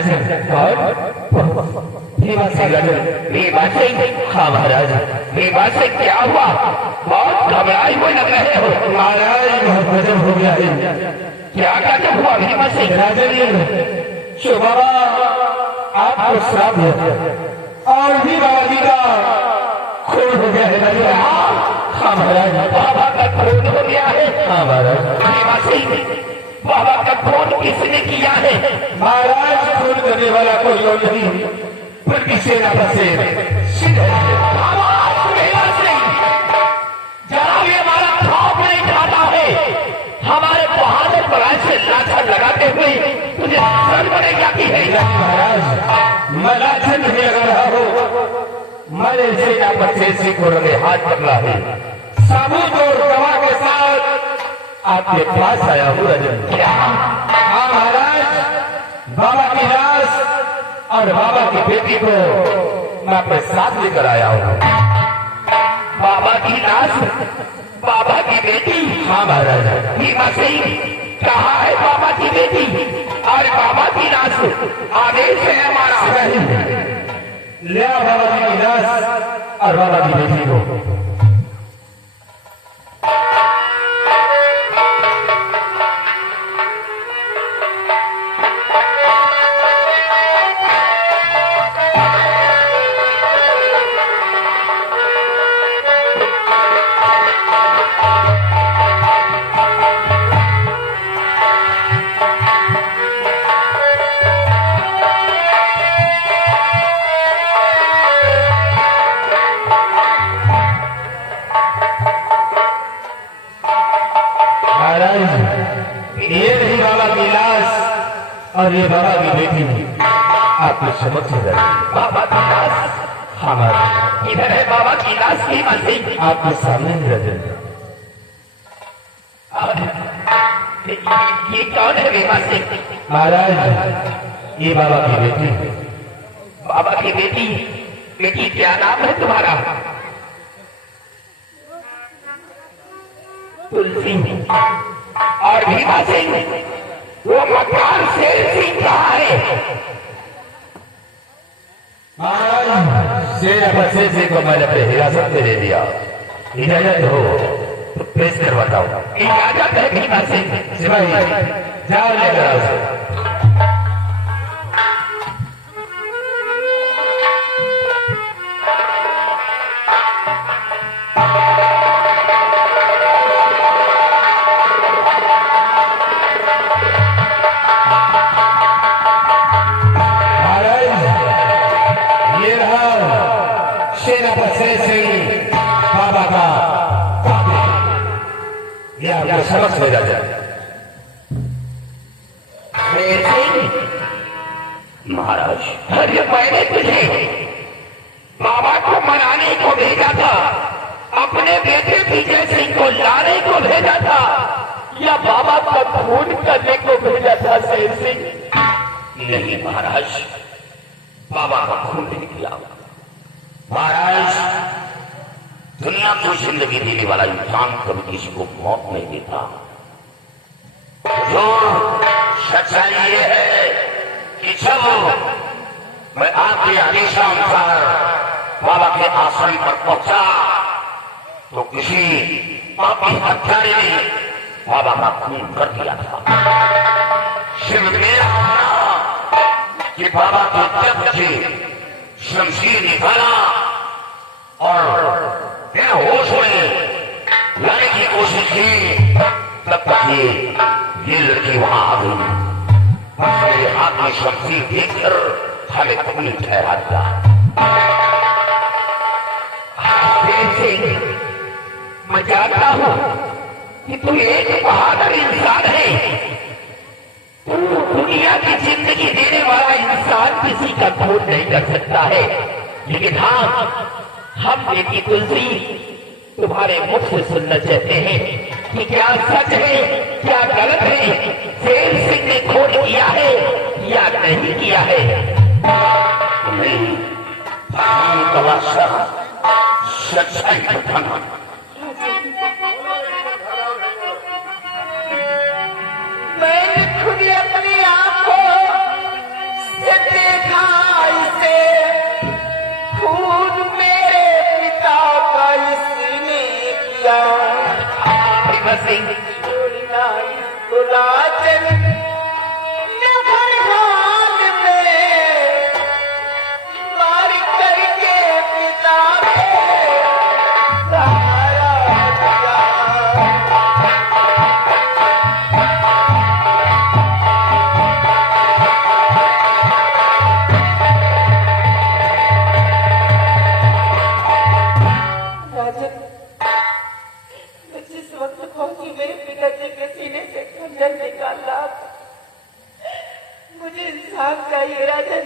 राजन भीमा सिंह राजन। भीमा सिंह? हाँ महाराज। भीमा सिंह क्या हुआ? बहुत घबराए हुए लग रहे हो। महाराज बहुत गजब हो गया है। क्या गजब हुआ भीमा सिंह? राजन शिव बाबा आपको श्राप है और भी बाबा जी का खून हो गया है। हाँ महाराज। बाबा का खून हो गया है? हाँ महाराज। भीमा सिंह बाबा का खून किसने किया है? महाराज खून करने वाला कोई और नहीं बल्कि सेनापति जरा भी हमारा खौफ नहीं खाता है। हमारे बहादुर बराज से लाछन लगाते हुए तुझे शरण बने क्या की है? महाराज मैं लाछन नहीं लगा रहा हूँ। मैंने सेनापति सिंह को रंगे हाथ पकड़ा है। सबूत और गवाह के साथ आपके पास आया हूँ राजन। क्या? हाँ महाराज। बाबा की लाश और बाबा की बेटी को मैं अपने साथ लेकर आया हूँ। बाबा की लाश, बाबा की बेटी? हाँ महाराज। भीमा सिंह कहाँ है बाबा की बेटी और बाबा की लाश? आदेश है हमारा। ले आओ बाबा जी की लाश और बाबा की बेटी को। ये रही बाबा की लाश और ये बाबा की बेटी आपके समक्ष है। बाबा की लाश? हमारे इधर है बाबा की लाश। भीमा सिंह आपके सामने ही रजन। ये कौन है भीमा सिंह? महाराज ये बाबा की बेटी। बाबा की बेटी? बेटी क्या नाम है तुम्हारा? तुलसी। और भीमा सिंह वो मकान शेर सिंह कहाँ है? शेर सिंह को मैंने अपने हिरासत में ले लिया। इजाजत हो तो पेश करवाता हूँ। इजाजत है भीमा सिंह। सिपाही जाओ लेकर आओ उसे। समझ में आ जाए। महाराज अरे मैंने तुझे बाबा को मनाने को भेजा था, अपने बेटे विजय सिंह को लाने को भेजा था या बाबा का खून करने को भेजा था शेर सिंह? नहीं महाराज, बाबा का खून नहीं किया। महाराज दुनिया को जिंदगी देने वाला इंसान कभी किसी को मौत नहीं देता। जो सच्चाई ये है कि जब मैं आपके आदेशानुसार बाबा के आश्रम पर पहुंचा तो किसी पापी हत्यारे ने बाबा का खून कर दिया था। सिर्फ मेरा मानना कि बाबा के तख्त से शमशीर निकाला और बिना होश में लाने की कोशिश की, तब तक ये लड़की वहां आ गई। मेरे हाथ में शमशीर देखकर हमें खून ठहरा दिया। मैं जानता हूं कि तू एक बहादुर इंसान है। तू दुनिया की जिंदगी देने वाला इंसान किसी का खून नहीं कर सकता है। लेकिन हाँ, हम बेटी तुलसी तुम्हारे मुख से सुनना चाहते हैं कि क्या सच है, क्या गलत है, शेर सिंह ने खून किया है या नहीं किया है? नहीं, सच्चाई बताना। मैंने खुद अपनी आंखों से लाचन नगर हाथ में मार करके पिता सहारा दिया। राजन, जिस वक्त पहुंची मेरे पिताजी के सीने से खंजर निकाला, मुझे इंसाफ चाहिए राजन।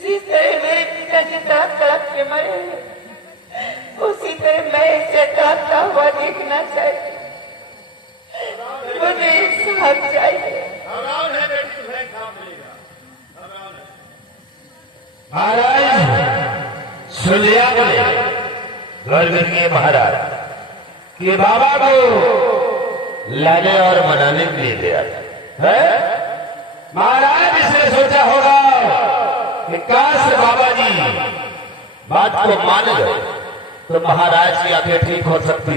जिस तरह मेरे पिताजी तड़प तड़प के मरे उसी तरह मैं इसे तड़पता हुआ देखना चाहिए। मुझे इंसाफ चाहिए। महाराज सुन लिया बोले गर्व के महाराज कि बाबा को लाने और मनाने के लिए दिया है। महाराज इसने सोचा होगा कि काश बाबा जी बात को मान गए तो महाराज की आंखें ठीक हो सकती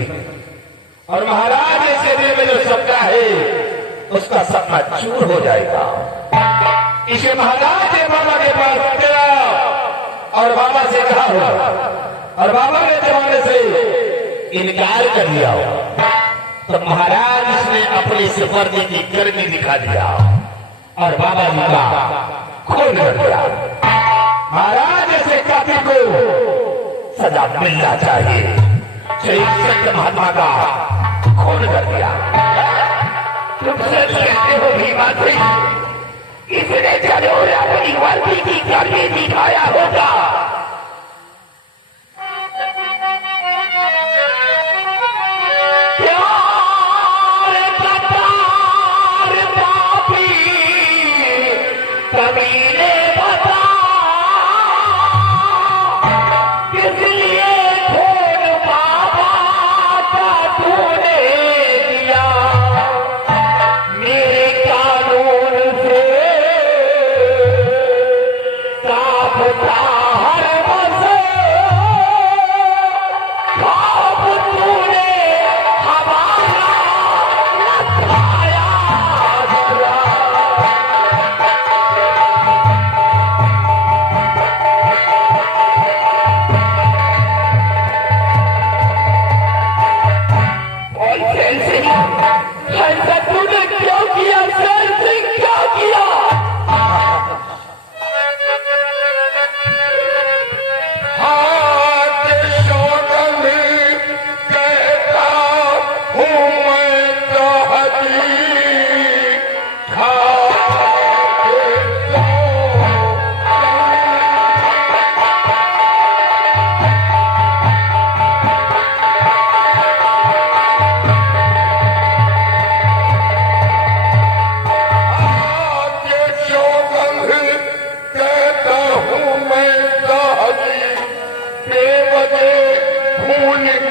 और महाराज इसके दिल में जो सपना है उसका सपना चूर हो जाएगा। इसे महाराज ने बाबा के पास गया और बाबा से कहा होगा और बाबा ने जमाने से इनकार कर दिया तो महाराज ने अपने सुपर्दी की गर्मी दिखा दिया और बाबा जी का खून कर दिया। महाराज ऐसे काफी को सजा मिलना चाहिए। श्री संत महात्मा का खून कर दिया। तुम सच कहते हो भीमा सिंह, इसने जरूर अपनी वर्दी की गर्मी दिखाया होगा।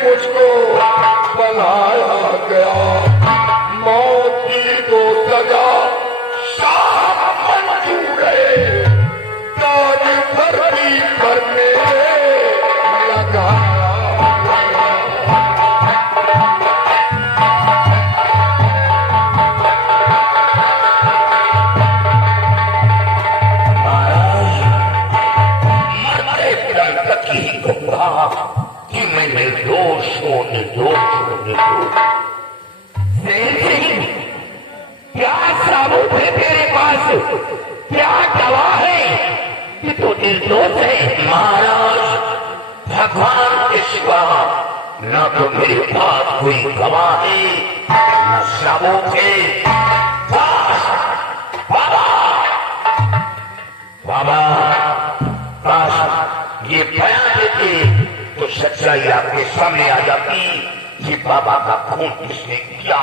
मुझको बनाया गया, मौत की तो सजा शाह मंजूर है, ताज भर्ती करने लगा। कि मैं निर्दोष हूँ, निर्दोष हूँ, निर्दोष। क्या सबूत है तेरे पास? क्या गवाह है कि तू निर्दोष है? महाराज, भगवान के सिवा न तो मेरे पास कोई गवाह है न सबूत है। बाबा, बाबा, काश ये बयान देते तो सच्चाई आपके सामने आ जाती कि बाबा का खून किसने किया।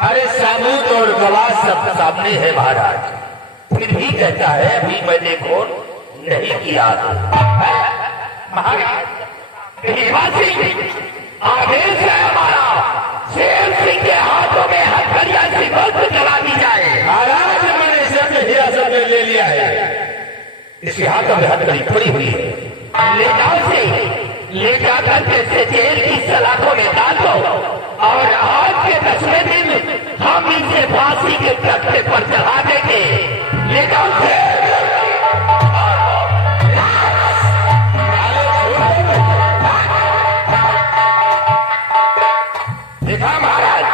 अरे सबूत और गवाह सब सामने है महाराज, फिर भी कहता है अभी मैंने खून नहीं किया। महाराज, आदेश है हमारा, शेर सिंह के हाथों में हथकड़ियां सी बल्ब जला दी जाए। महाराज, मैंने इसे हिरासत में ले लिया है, इसके हाथों में हथकड़ी पड़ी हुई है। ले जाओ से, ले जाकर के जेल की सलाखों में डाल दो और हम इसे फांसी के तख्ते पर चढ़ा देंगे। ले जाओ देखा महाराज,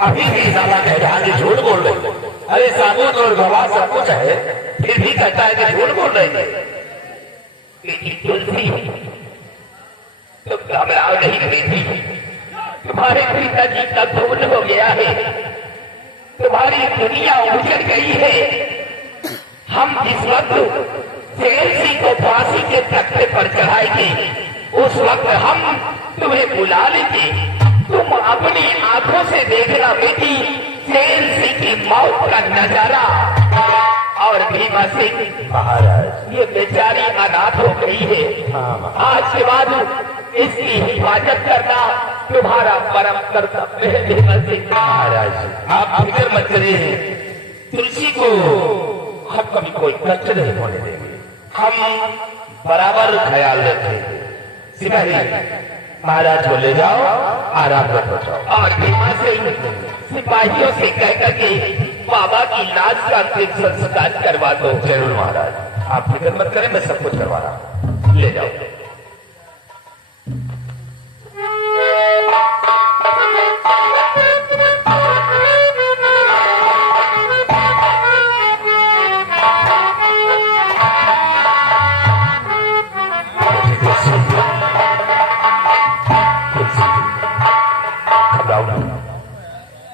अभी भी ज्यादा कह रहा है झूठ बोल रहे। अरे साबुत और गवाह सब कुछ है, फिर भी कहता है कि झूठ बोल रहे हैं। तुलसी तुम घबराओ नहीं बेटी, तुम्हारे पिताजी का खून हो गया है, तुम्हारी दुनिया उजड़ गई है। हम जिस वक्त शेरसी को फांसी के तख्ते पर चढ़ाएंगे, उस वक्त हम तुम्हें बुला लेंगे। तुम अपनी आंखों से देखना बेटी शेरसी की मौत का नजारा। और भीमा सिंह महाराज, ये बेचारी अनाथ हो गई है। आज के बाद इसकी हिफाजत करना तुम्हारा परम कर्तव्य है भीमा सिंह। महाराज आप फिक्र मत करिए, तुलसी को हम कभी कोई कष्ट नहीं होने देंगे, हम बराबर ख्याल रखेंगे। सिपाही महाराज को ले जाओ, आराम से पहुंचाओ। और भीमा सिंह सिपाहियों से कहकर के बाबा की लाश का अंतिम संस्कार करवा दो। जरूर महाराज, आप फिक्र मत करें, मैं सब कुछ करवा रहा हूँ। ले जाओ।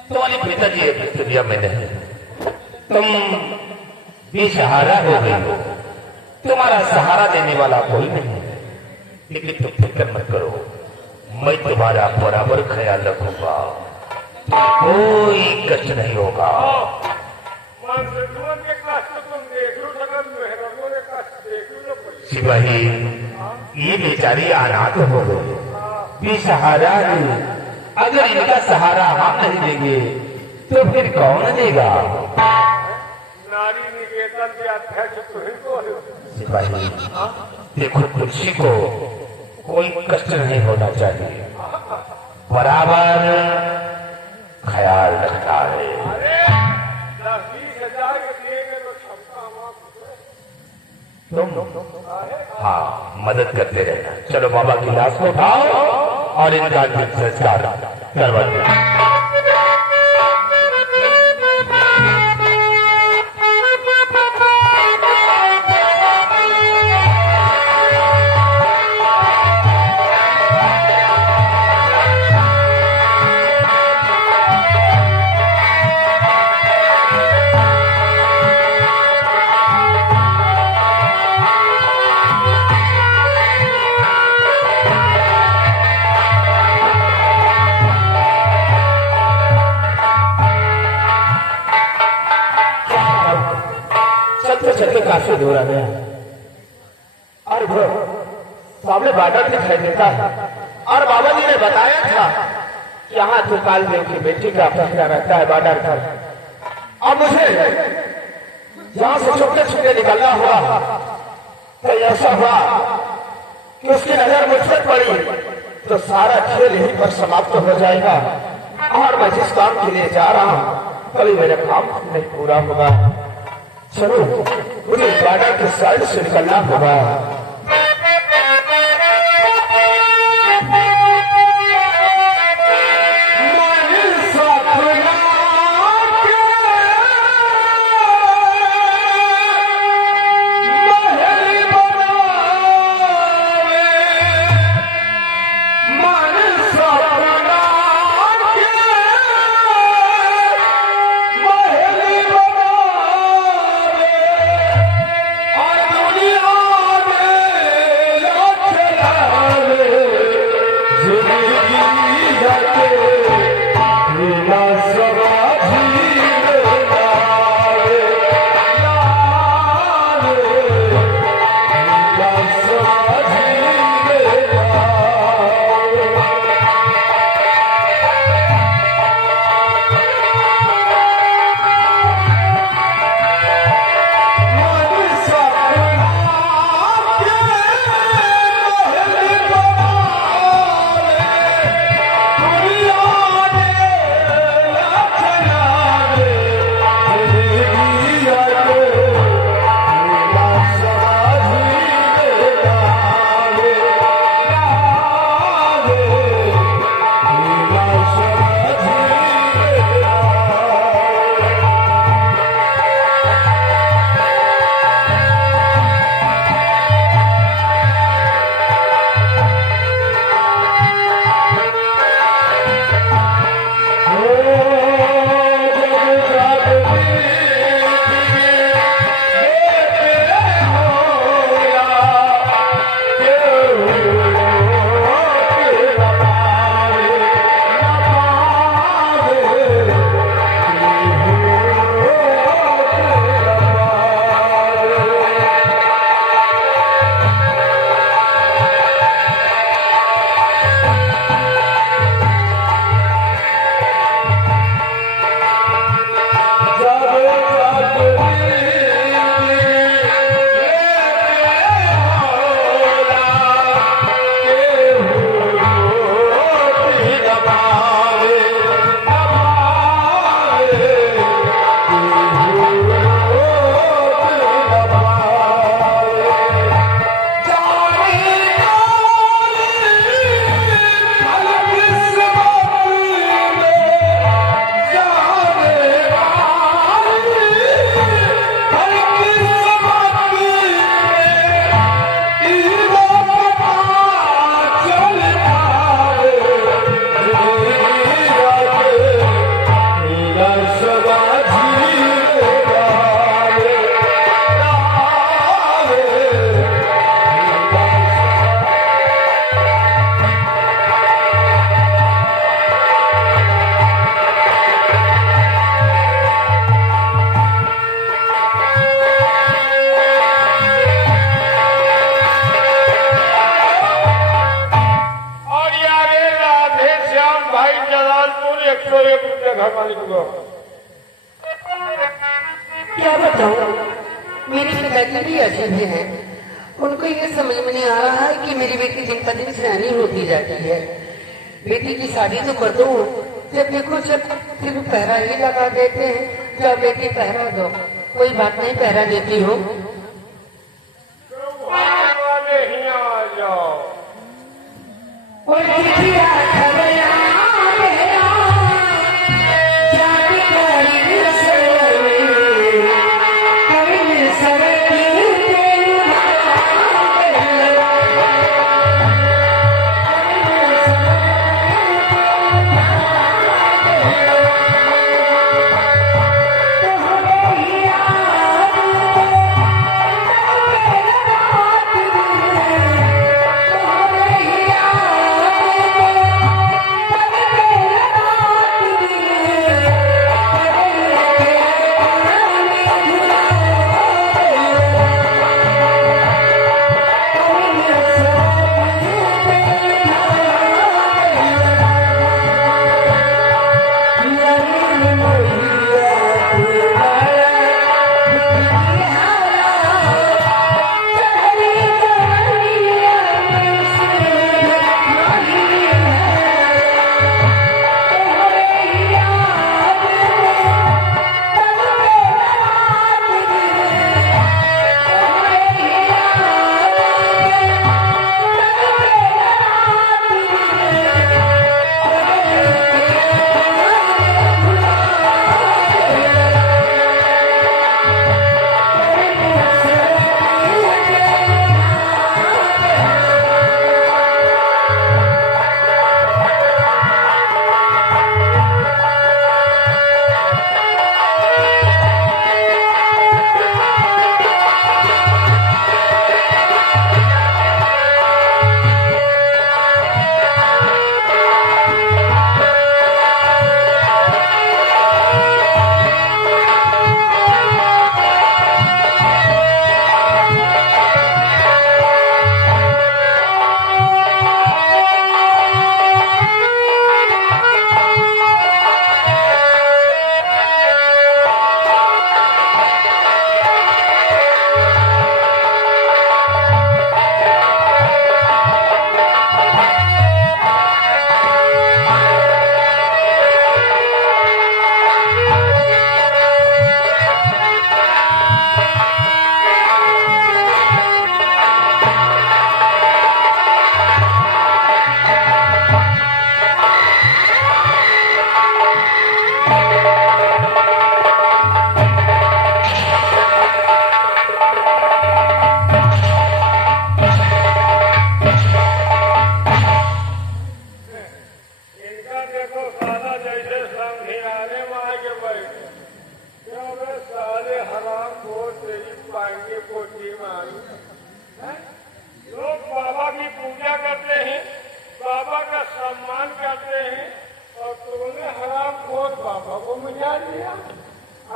तुम्हारे पिताजी दुनिया में नहीं, तुम बेसहारा हो गई हो, तुम्हारा सहारा देने वाला कोई नहीं है। लेकिन तुम फिक्र मत करो, मैं तुम्हारा बराबर ख्याल रखूंगा, कोई कष्ट नहीं होगा। सिपाही ये बेचारी अनाथ हो गई, बेसहारा है। अगर इनका सहारा हम नहीं देंगे तो फिर कौन देगा? नारी निकेतन के अध्यक्ष तुमको सिपाही देखो, तुलसी को कोई कष्ट नहीं होना चाहिए, बराबर ख्याल रखना है। 10-20 हजार के देंगे तो क्षमता तुम हाँ मदद करते रहना। चलो बाबा की लाश को उठाओ और इनका अंतिम संस्कार करवा दो। चलते काफी दूर आ गया और वो सामने बादल दिखाई देता है। और बाबा जी ने बताया था यहाँ तो काल देव की बेटी का पहरा रहता है बाडर पर। और मुझे यहाँ से छुपके छुपके निकलना हुआ तो ऐसा हुआ कि उसकी नजर मुझ पर पड़ी तो सारा खेल यहीं पर समाप्त हो जाएगा। और मैं जिस काम के लिए जा रहा हूँ कभी मेरा काम नहीं पूरा होगा। चलो मुझे बाडर के साइड से निकलना होगा। और दुनिया में जलालपुर 101 रुपया घर मालिक को। क्या बताऊं, मेरी पिताजी भी अजनबी हैं। उनको ये समझ में नहीं आ रहा है कि मेरी बेटी दिन पर दिन सयानी होती जाती है। बेटी की शादी तो कर दो, जब देखो जब सिर्फ पहरा ही लगा देते हैं। जब बेटी पहरा दो, कोई बात नहीं, पहरा देती हो। चौहान वाले ही आ जाओ।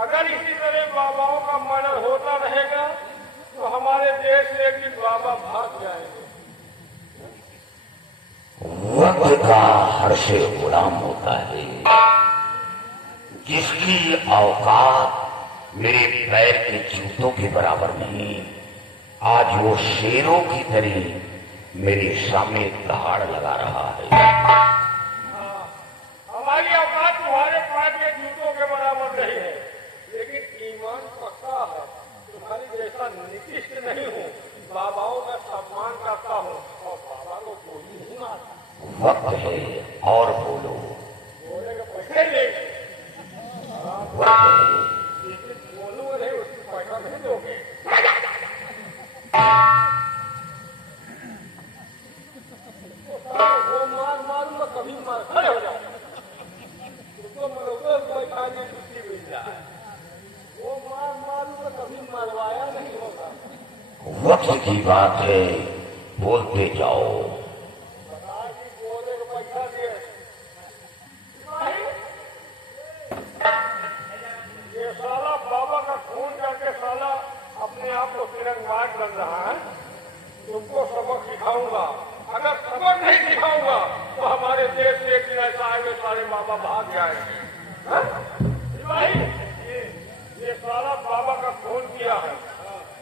अगर इसी तरह बाबाओं का मर्डर होता रहेगा तो हमारे देश से एक दिन बाबा भाग जाएंगे। वक्त का हर से गुलाम होता है, जिसकी औकात मेरे पैर के जूतों के बराबर नहीं, आज वो शेरों की तरह मेरे सामने दहाड़ लगा रहा है। हमारी औकात तुम्हारे पैर के जूतों के बराबर नहीं है, लेकिन ईमान पक्का है। तुम्हारी जैसा निकृष्ट नहीं हूँ, बाबाओं का सम्मान करता हूँ और बाबा को कोई नहीं मारता। वक्त है और बोलो। बोले के पैसे ले, वक्त है। लेकिन बोलूँ नहीं उसकी पैसा नहीं दोगे। वो मारूंगा कभी मार खड़े हो जाओ, उसको मरोगे पैसा नहीं छुट्टी मिल जाए। वो मारूंगा कभी मरवाया नहीं होगा। वक्त की बात है, बोलते जाओ। बोले को पैसा दिए, ये साला बाबा का खून करके साला अपने आप को तिरंगबाज बन रहा है। तुमको सबक सिखाऊंगा, अगर सबक नहीं सिखाऊंगा तो हमारे देश से एक दिन ऐसा आएगा सारे बाबा बाबा भाग जाएंगे। हाँ? भाई ये सारा बाबा का फोन किया है,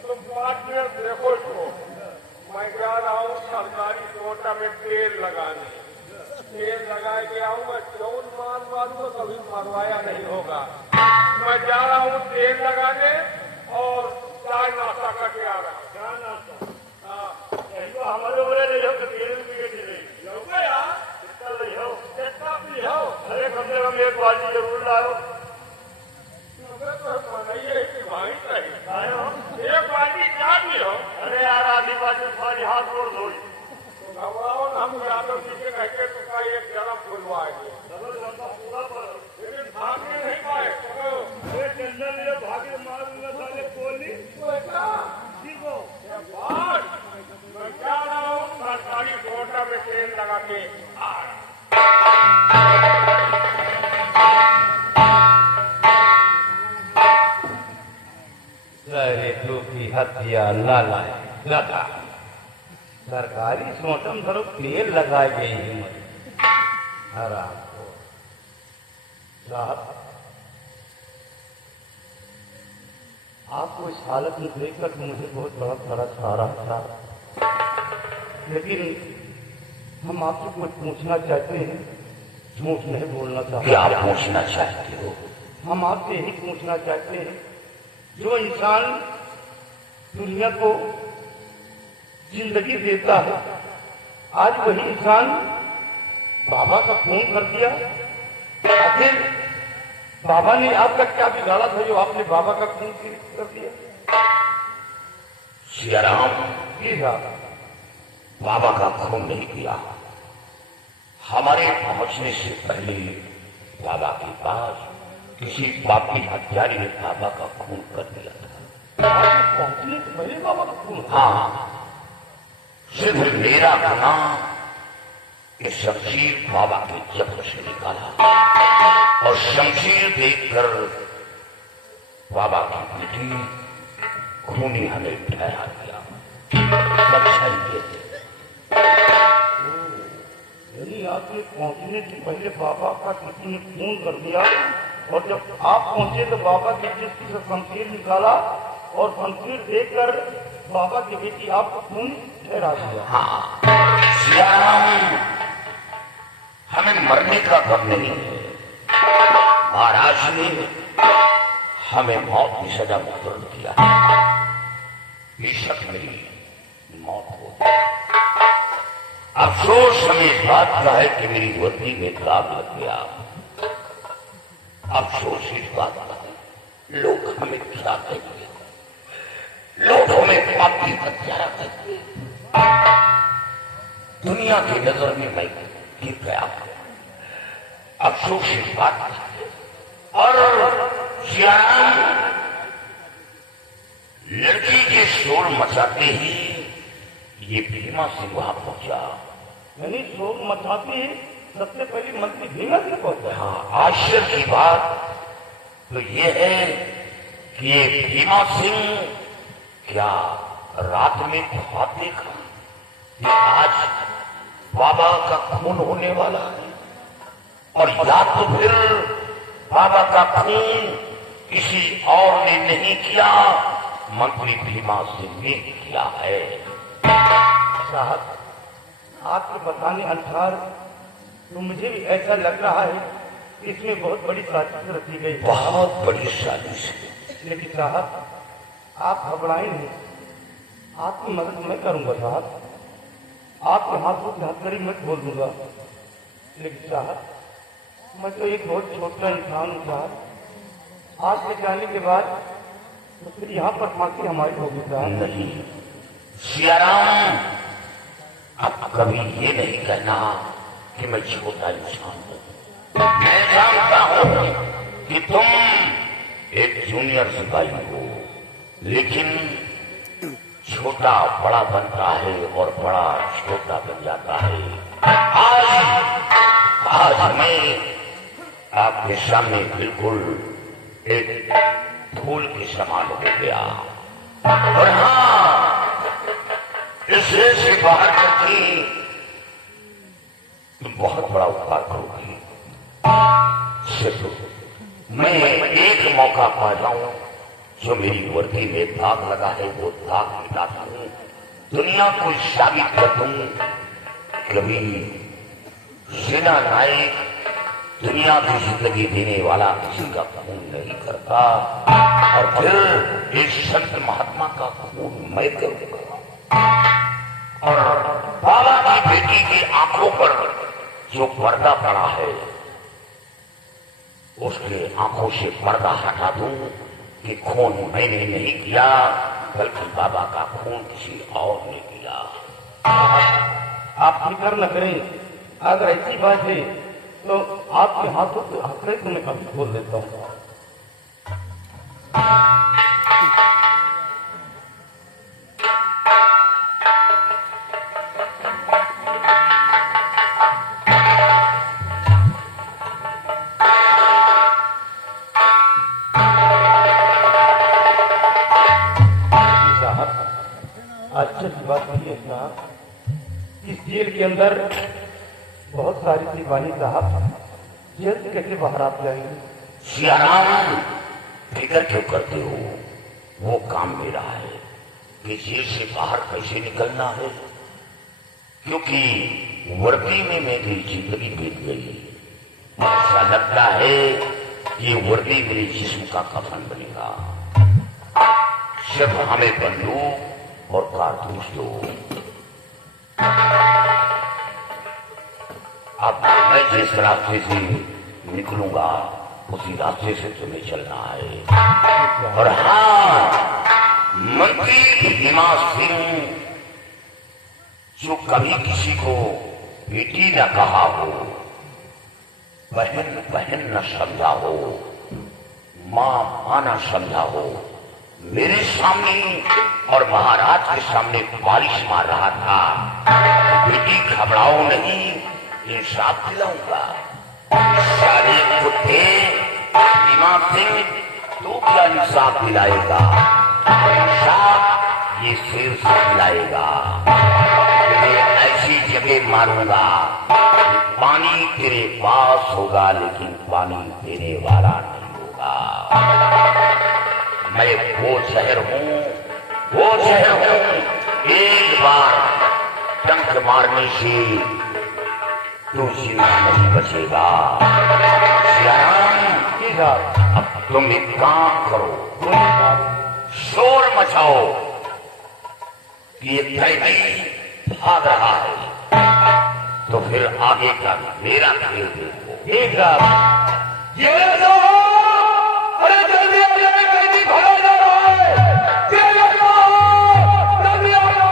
तुम 5 मिनट देखो इसको। मैं जा रहा हूँ सरकारी कोटा में तेल लगाने, तेल लगा के आऊंगा। चौन माल वालों को कभी मरवाया नहीं होगा। मैं जा रहा हूँ तेल लगाने और चाय नाश्ता करके आ रहा हूँ। चाय नाश्ता हमारे बोले नहीं हो तो तेल भी यार कितना भी हो। अरे कम से कम एक बाल्टी जरूर लाओ। भाई सही एक बाल्टी चाय भी हो। अरे यार आधी बाल्टी सारी हाथ जोड़ दो। घबराओ ना, हम यादव जी के कहते तो एक जन्म खुलवाएंगे, लेकिन भागने नहीं पाए। टेंशन भागे मारूंगा साले गोली। मैं क्या रहा हूँ सरकारी कोटा में तेल लगा के आ तो की हत्या लाला लगा सरकारी सोटम धरो तेल लगाए गई हिम्मत आराम को साहब। आपको इस हालत में देखकर मुझे बहुत बड़ा तरस आ रहा था, लेकिन हम आपसे कुछ पूछना चाहते हैं। झूठ नहीं बोलना चाहते। क्या पूछना चाहते हो? हम आपसे यही पूछना चाहते हैं, जो इंसान दुनिया को जिंदगी देता है, आज वही इंसान बाबा का खून कर दिया। आखिर बाबा ने आपका क्या बिगाड़ा था जो आपने बाबा का खून कर दिया? सियाराम, जी साहब, बाबा का खून नहीं किया। हमारे पहुंचने से पहले बाबा के पास किसी पापी हत्यारे ने बाबा का खून कर दिया था। पहुंचने से पहले बाबा का खून? हाँ, सिर्फ मेरा गुना कि शमशीर बाबा के जब्र से निकाला और शमशीर देखकर बाबा की पीठी खूनी हमें ठहरा दिया। यानी आपने पहुंचने से पहले बाबा का किसी ने खून कर दिया, और जब आप पहुंचे तो बाबा की जिसकी से शमशीर निकाला और शमशीर देखकर बाबा की बेटी आपको खून ठहरा दिया। हाँ, सियाराम, हमें मरने का गम नहीं है। महाराज ने हमें मौत की सजा मुकर्रर किया। बेशक मेरी मौत हो गई। अफसोस हमें इस बात का है कि मेरी वर्दी में दाग लग गया। अफसोस इस बात का है, लोग हमें क्या कहेंगे, लोग हमें पापी हत्यारा कहेंगे। दुनिया की नजर में मैं गिर गया। अफसोस इस बात का है। और सियाराम, लड़की के शोर मचाते ही ये भीमा सिंह वहां पहुंचा। यानी शोर मचाते ही सबसे पहले मंत्री भीमा सिंह पहुंचा। हाँ, आश्चर्य की बात तो ये है कि ये भीमा सिंह क्या रात में ख्वाब देखा कि आज बाबा का खून होने वाला है, और या तो फिर बाबा का खून किसी और ने नहीं किया, मंत्री भीमा सिंह ने किया है। साहब, आपके बताने अनुसार तो मुझे भी ऐसा लग रहा है कि इसमें बहुत बड़ी साजिश रची गई है। बहुत बड़ी साजिश है। लेकिन साहब, आप घबराए नहीं, आपकी मदद मैं करूंगा साहब। आपके हाथों की हथकड़ी मैं खोल दूंगा। लेकिन साहब, मैं तो एक बहुत छोटा इंसान हूँ साहब। आज के जाने के बाद तो फिर यहाँ पर फांसी हमारी होगी साहब। नहीं सियाराम, अब कभी ये नहीं कहना कि मैं छोटा इंसान हूं। मैं जानता हूं कि तुम एक जूनियर सिपाही हो, लेकिन छोटा बड़ा बनता है और बड़ा छोटा बन जाता है। आज मैं आपके सामने बिल्कुल एक धूल के समान हो गया। और हाँ, इससे से बाहर करके तुम बहुत बड़ा उपकार करोगी। सिर्फ मैं एक मौका पा जाऊं, जो मेरी वर्दी में दाग लगा है वो दाग मिटाता हूं, दुनिया को साबित कर दूं कभी सेना नायक दुनिया की जिंदगी देने वाला किसी का खून नहीं करता, और फिर इस संत महात्मा का खून मैं करूंगा। और बाबा की बेटी की आंखों पर जो पर्दा पड़ा है उसके आंखों से पर्दा हटा दूं कि खून मैंने नहीं किया, बल्कि बाबा का खून किसी और ने किया। आप फिक्र न करें, अगर ऐसी बात है तो आपके हाथों के हथड़े को मैं कभी खोल देता हूँ। अच्छा की बात नहीं है साहब, इस जेल के अंदर बहुत सारी सिपाही साहब जेल से कैसे बाहर आप जाएंगे? सियाराम फिक्र क्यों करते हो, वो काम मेरा है कि जेल से बाहर कैसे निकलना है, क्योंकि वर्दी में मेरी जिंदगी बीत गई। ऐसा लगता है ये वर्दी मेरे जिस्म का कफन बनेगा। सिर्फ हमें बंदूक और कारतूस दो। अब मैं जिस रास्ते से निकलूंगा उसी रास्ते से तुम्हें चलना है। और हाँ, मंत्री भीमा सिंह जो कभी किसी को बेटी न कहा हो, बहन बहन न समझा हो, मां मां न समझा हो, मेरे सामने और महाराज के सामने बारिश मार रहा था। बेटी घबराओ नहीं, इंसाफ दिलाऊंगा। सारे कुत्ते भीमा सिंह तो क्या इंसाफ दिलाएगा, इंसाफ ये शेर से दिलाएगा। मैं ऐसी जगह मारूंगा पानी तेरे पास होगा लेकिन पानी देने वाला नहीं होगा। मैं वो शहर हूँ, वो शहर हूँ, एक बार टंक मारने से तू जिंदा नहीं बचेगा। अब तुम एक काम करो, शोर मचाओ कि ये कैदी भाग रहा है, तो फिर आगे का मेरा खेल देखो। एक रात ये लो, अरे जल्दी आ जाए, कैदी भागा जा रहा है, जल्दी आ जाओ, जल्दी आ जाओ।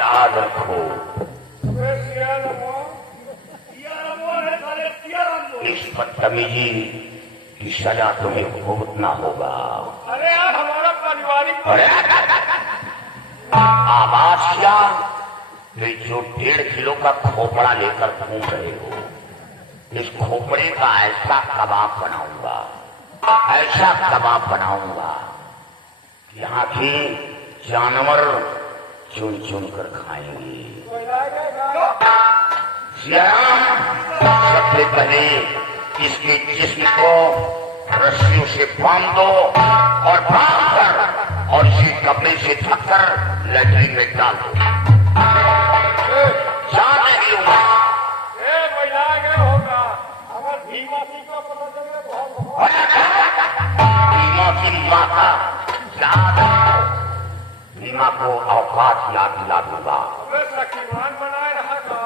याद रखो, इस बदतमीजी की सजा तुम्हें भुगतना होगा। अरे यार हमारा पारिवारिक अरे आवाज क्या, ये जो 1.5 किलो का खोपड़ा लेकर घूम रहे हो, इस खोपड़े का ऐसा कबाब बनाऊंगा, ऐसा कबाब बनाऊंगा, यहाँ के जानवर चुन चुन कर खाएंगे। सबसे पहले इसके जिस्म को रस्सियों से बांध दो और बांध कर और इसी कपड़े से ढककर लैट्रिन में डाल दो। जाने दूंगा। होगा अगर भीमा सिंह को पता चले बहुत भीमा सिंह माता याद रखो, भीमा को औकात याद दिला दूंगा। शक्तिमान बनाए रहा था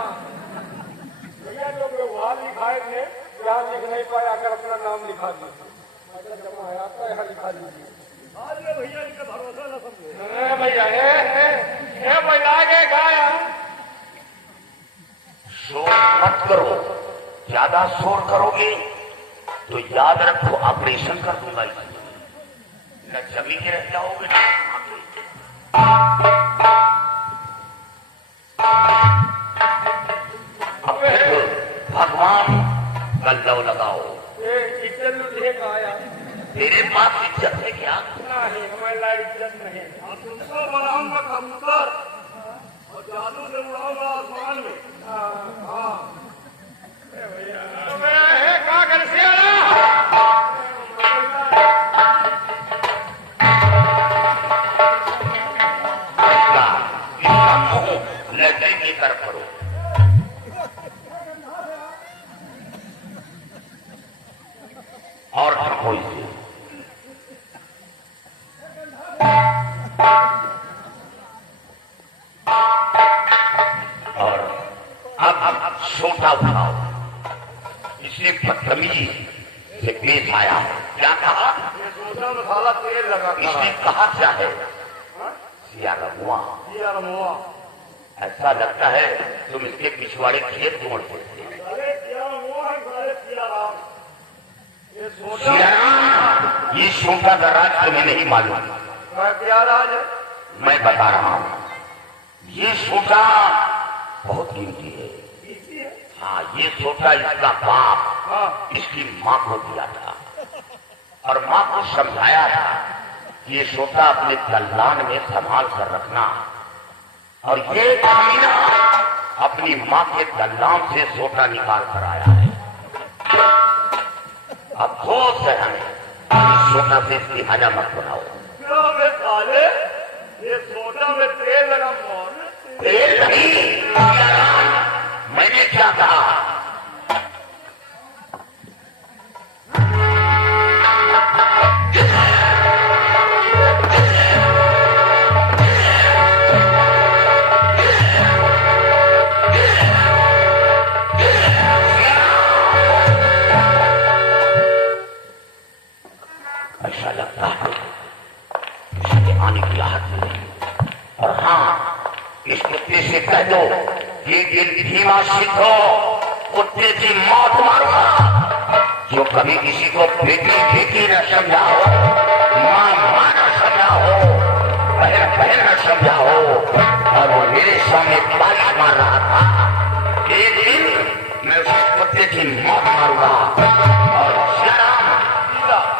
भैया, जो व्यवहार लिखाए थे यहाँ लिख नहीं पाया, अगर अपना नाम लिखा दीजिए, जमा है आपका यहाँ लिखा दीजिए। भैया इनका भरोसा न समझे भैया, भैया के गाया शोर मत करो, ज्यादा शोर करोगे तो याद रखो ऑपरेशन कर दूंगा, न जमी के रह जाओगे ना। अब फिर भगवान का लव लगाओ। किचन में गाया तेरे पास इज्जत है क्या? नहीं, हमारी लाइट और तुमको बनाऊंगा कबूतर और जादू से उड़ाऊंगा आसमान में। हाँ कहा कर लड़के की तरफ करो और कोई और अब छोटा उठाओ। इसने बदतमीजी से पेश आया। क्या कहा? सोचा में साला तेल लगा। इसने कहा क्या है? सिया रमुआ। सिया रमुआ। ऐसा लगता है तुम इसके पिछवाड़े खेत तोड़ते थे। अरे सिया रमुआ है, अरे सिया राम। ये सोचा सिया राम, ये छोटा का राज तुम्हें नहीं मालूम। क्या राज है? मैं बता रहा हूँ। ये छोटा बहुत कीमती है। हाँ, ये सोटा इसका बाप इसकी माँ को दिया था और माँ को समझाया था कि ये सोटा अपने दल्लान में संभाल कर रखना। और ये कमीना अपनी माँ के दल्लान से सोटा निकाल कर आया है। अब अफसोस है हमें, इस सोटा से इसकी हजा मत बनाओ। साले ये सोटा में तेल लगा। तेल नहीं, मैंने क्या कहा? ऐसा लगता है इसके आने की आहट नहीं। और हाँ, इस कुत्ते से कह दो ये दिल धीमा सीखो, कुत्ते की मौत मारूंगा। जो कभी किसी को बेटी बेटी न समझा हो, माँ माँ न समझा हो, बहन बहन न समझा हो, और वो मेरे सामने ताली मार रहा था, एक दिन मैं उस कुत्ते की मौत मारूंगा। और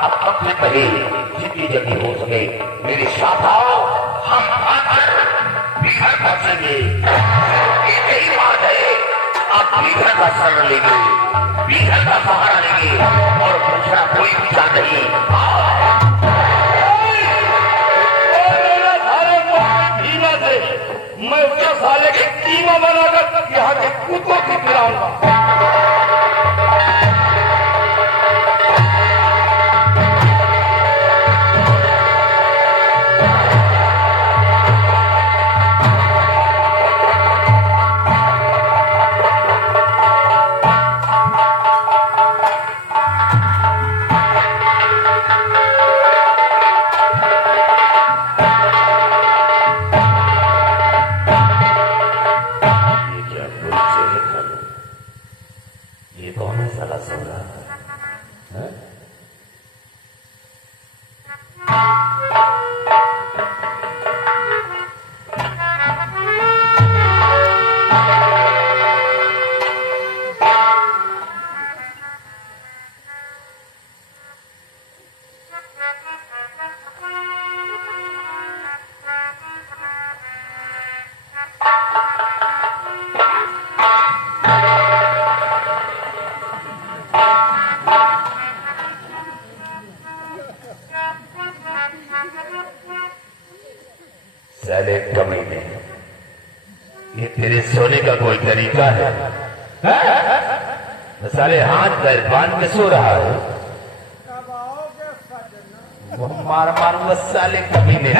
अब सबसे पहले जितनी जल्दी हो सके मेरे साथ आओ, हम आकर बिघर पहुंचेंगे। एक ही बात है, अब बिघर का शरण लेंगे, बिघर का सहारा लेंगे और दूसरा कोई विचार नहीं। मैं उसका साले के कीमा बनाकर यहाँ के कुत्तों को खिलाऊंगा। साले कमीने, ये तेरे सोने का कोई तरीका है? साले हाथ पैर बांध के सो रहा है। वो मार मारूंगा साले कमीने। ये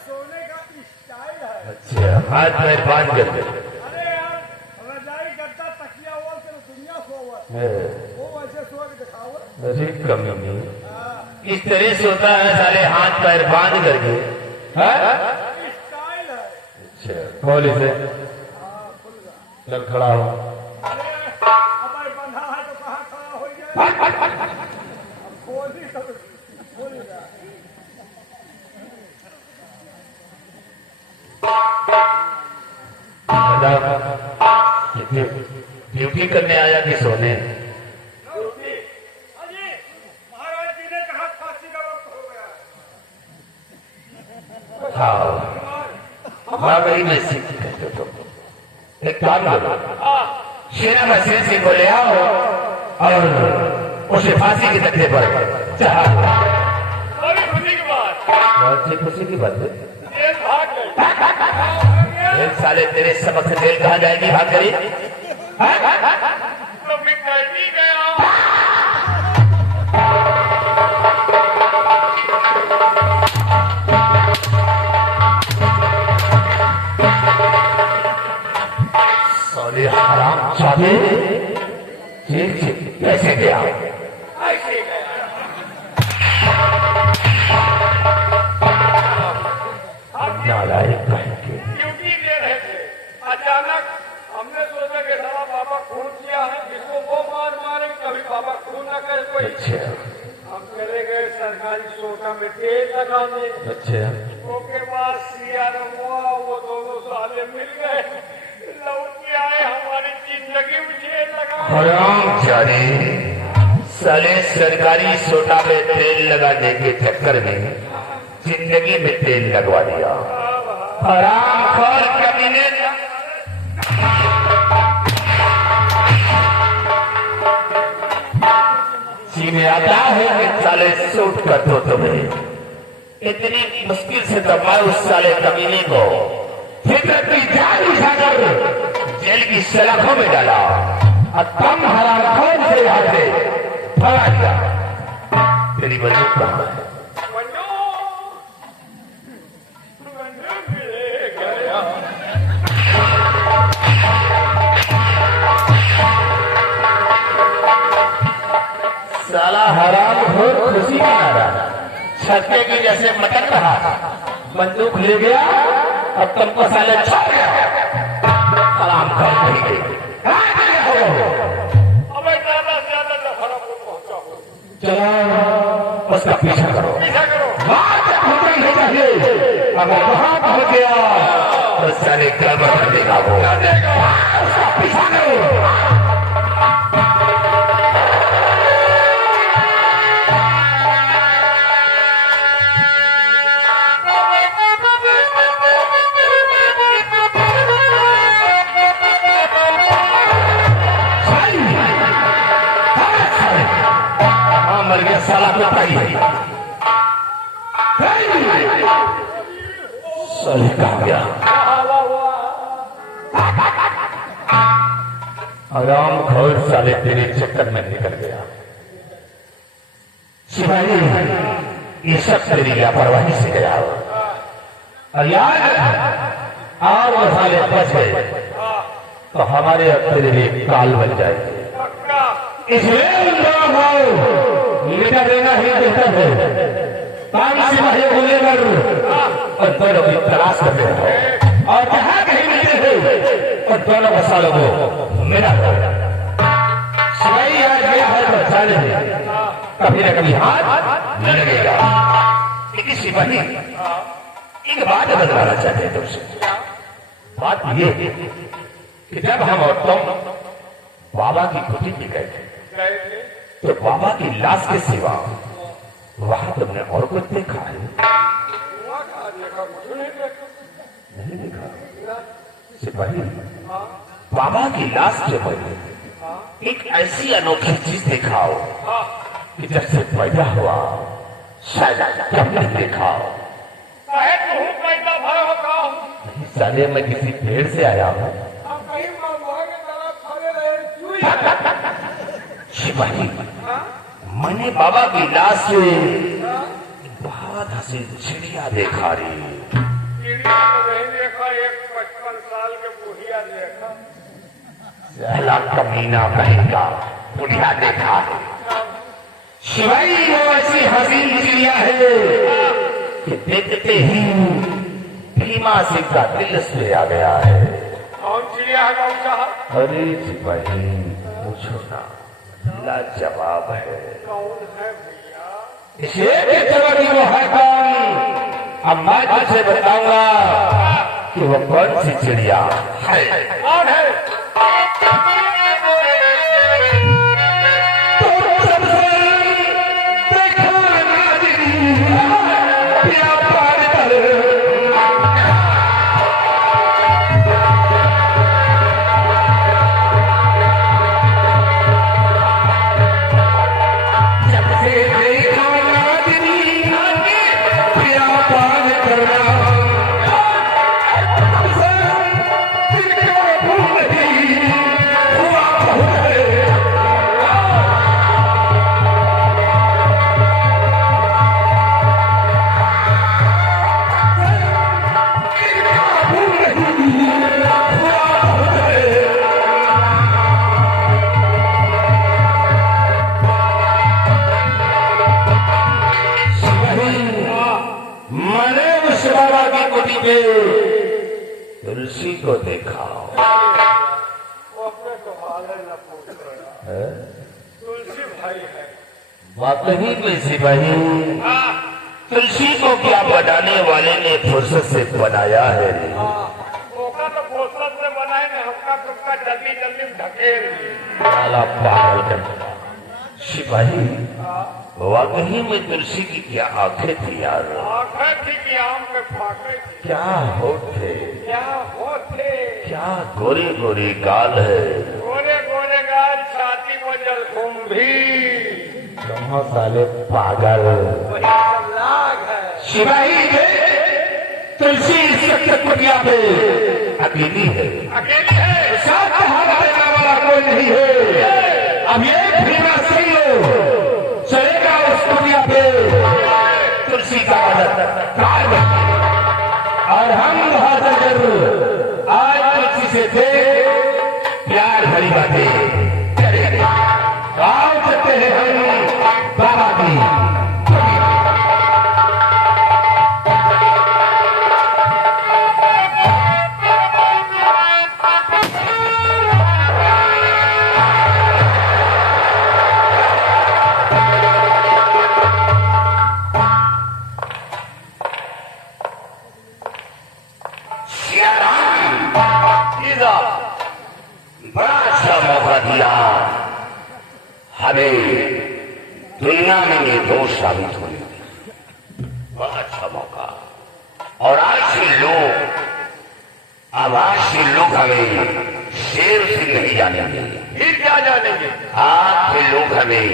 सोने का स्टाइल है। अच्छा, हाथ पैर बांध कर। अरे यार, रजाई गद्दा तकिया वो से दुनिया सोवत वो वैसे सो के दिखाओ। अरे कमीने, इस तरह सोता है साले हाथ पैर बांध करके। स्टाइल है। अच्छा, खोल इसे, चल खड़ा हो। अरे अब बंधा है तो कहाँ खड़ा हो जाए? अब खोली तो खोलेगा। ड्यूटी करने आया कि सोने? महाराज जी ने कहा फांसी का वक्त हो गया है। हाँ वाकई में सीख कहते तुम। एक काम करो, शेरा मशीन सिंह को ले आओ और उसे फांसी के तख्ते पर चढ़ा दो। बड़ी खुशी की बात, बहुत सी खुशी की बात है। जेल भाग गई। एक साले तेरे सबक जेल कहाँ जाएगी भाग करी? तो मैं कैदी गया। साले हराम जादे जेल से कैसे गया? ऐसे गया। नालायक कहीं के। ड्यूटी दे रहे थे, अचानक हमने सोचा कि सारा बाबा खून किया है, जिसको वो मार मारे कभी बाबा खून न करे कोई। अच्छा हम चले गए सरकारी सोटा में तेल लगाने। अच्छा उसके बाद सीआरएम हुआ, वो दोनों साले मिल गए, लौट के आए, हमारी जिंदगी में जेल लगा। हराम जाने साले सरकारी सोटा में तेल लगाने के चक्कर में जिंदगी में तेल लगवा दिया। हराम खोर कमीने। जी में आता है कि साले सूट कर दो तुम्हें। इतनी मुश्किल से तो मैं उस साले कमीने को फिक्र की जान उठाकर जेल की सलाखों में डाला और कम हराम खोर से यहाँ से भगा दिया। तेरी बंदूक कहाँ है? साला हराम घोर खुशी मना रहा, छक्के की जैसे मटक रहा, बंदूक ले गया अब तुमको साले छोड़ गया। हराम घोर नहीं गई। अबे ज्यादा से ज्यादा दफरा को पहुंचा हो। चलो उसका पीछा करो। पीछा करो। बात होना नहीं चाहिए। अगर वहां पहुंच गया तो साले गड़बड़ कर देगा वो। उसका पीछा करो। मर गया साला कुत्ताई साले कहाँ गया? आराम खोर साले तेरे चक्कर में निकल गया। सिपाही ये सब तेरी लापरवाही से गया और यार और वो साले बच गए तो हमारे अब तेरे लिए काल बन जाएगी। इसलिए उन लोगों को लिटा देना ही बेहतर है। पांच सिपाही को लेकर और दोनों की तलाश करते रहो और जहां कहीं मिलते थे और दोनों को सालों को मिला दो। सिपाही आज गया है तो जाने दे, कभी न कभी हाथ लगेगा। लेकिन सिपाही एक बात बताना चाहते हैं तुमसे। बात ये कि जब हम और तुम बाबा की कुटी में गए थे तो बाबा की लाश के सिवा वहां तुमने और कुछ देखा है? नहीं देखा। सिपाही बाबा की लाश के पहले एक ऐसी अनोखी चीज देखा हो कि जब से पैदा हुआ शायद कभी नहीं देखा हो। साले मैं किसी पेड़ से आया हूँ। सिपाही मैंने बाबा की लाश से बहुत हसीन चिड़िया देखा रही। चिड़िया तो नहीं देखा, एक 55 साल के बुढ़िया देखा। सहला कमीना कहेगा बुढ़िया देखा है। शिवाई वो ऐसी हसीन चिड़िया है कि देखते ही भीमा सिंह का दिल इसमें आ गया है। कौन चिड़िया है कौन साहब? अरे सिपाही पूछो ना, लाजवाब है। कौन है भैया? इसे जवाब वो है कौन? अब मैं तुझे बताऊंगा कि वो कौन सी चिड़िया है। कौन है? तुलसी को देखा वो अपने तुम्हारे न पूछ रहे तुलसी भाई है। वाकई में सिपाही तुलसी को क्या बनाने वाले ने फुर्सत से बनाया है। मौका तो फुर्सत से बनाए ने हमका तुमका जल्दी जल्दी ढकेल साला पागल कर सिपाही वाकई में तुलसी की क्या आंखें थी यार। आंखें थी कि आम के फाके थी। क्या होठे क्या होठे क्या गोरी गोरी गाल है। गोरे गोरे गाल छाती में जलकुंभी कहाँ साले पागल वही सब लाग है। सिपाही के तुलसी इस वक्त कुटिया पे अकेली है। अकेली है साथ हाथ देने वाला कोई नहीं है। अब ये फिरना सही हो चलेगा उस दुनिया पे तुलसी का कार्य और हम वहां से जरूर आज तुलसी से थे प्यार भरी बातें करेंगे। आओ चलते हैं हम बाबा की बड़ा अच्छा मौका दिया हमें दुनिया में निर्दोष साबित होने का। बड़ा अच्छा मौका और आज से लोग हमें शेर से नहीं जानेंगे। फिर क्या जानेंगे। आज के लोग हमें